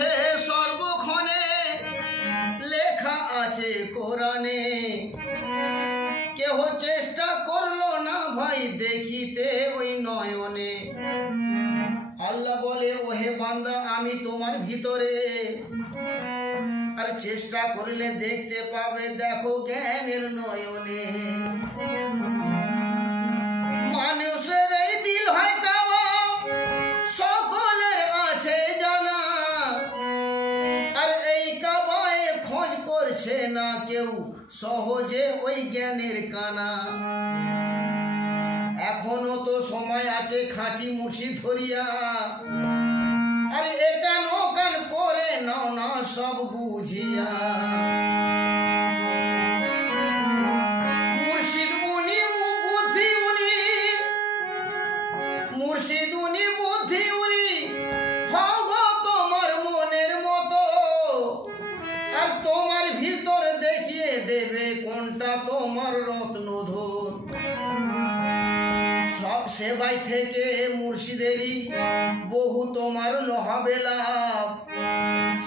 আছে সর্বক্ষণে, লেখা আছে কোরআনে। কেহ চেষ্টা করলো না ভাই দেখিতে ওই নয়নে। আল্লাহ বলে ওহে বান্দা আমি তোমার ভিতরে, আর চেষ্টা করলে দেখতে পাবে, দেখো জ্ঞানের নয়নে। মানুষের এই দিল হয় কাবা, সকলের আছে জানা, আর এই কাবায় খোঁজ করছে না কেউ সহজে ওই জ্ঞানের কানা। এখনো তো সময় আছে খাঁটি মুর্শিদ ধরিয়া, আর একান ওকান করে নাও না সব বুঝিয়া। মুর্শিদ উনি বুদ্ধি উনি, মুর্শিদ উনি বুদ্ধি উনি, হও গো তোমার মনের মতো, আর তোমার ভিতর দেখিয়ে দেবে কোনটা তোমার রত্নধন। সব সেবাই থেকে মুর্শিদেরই বহু তোমার হবে লাভ,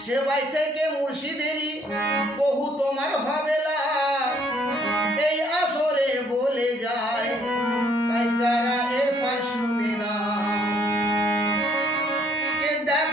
সেবাই থেকে মুর্শিদেরই বহু তোমার হবে লাভ। এই আসরে বলে যায় তাই যারা এর পার শুনে না, কে দেখ